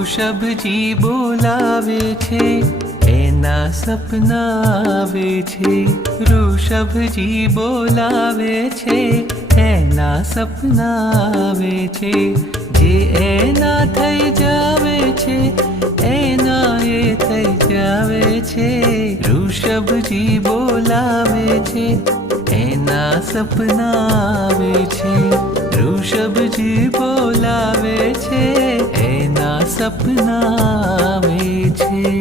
ઋષભજી બોલાવે છે, એના સપના આવે છે. ઋષભજી બોલાવે છે, એના સપના આવે છે. જે એના થઈ જાવે છે, એના એ થઈ જાવે છે. ઋષભજી બોલાવે છે, એના સપના આવે છે. ઋષભજી બોલાવે છે, એના સપના આવે છે.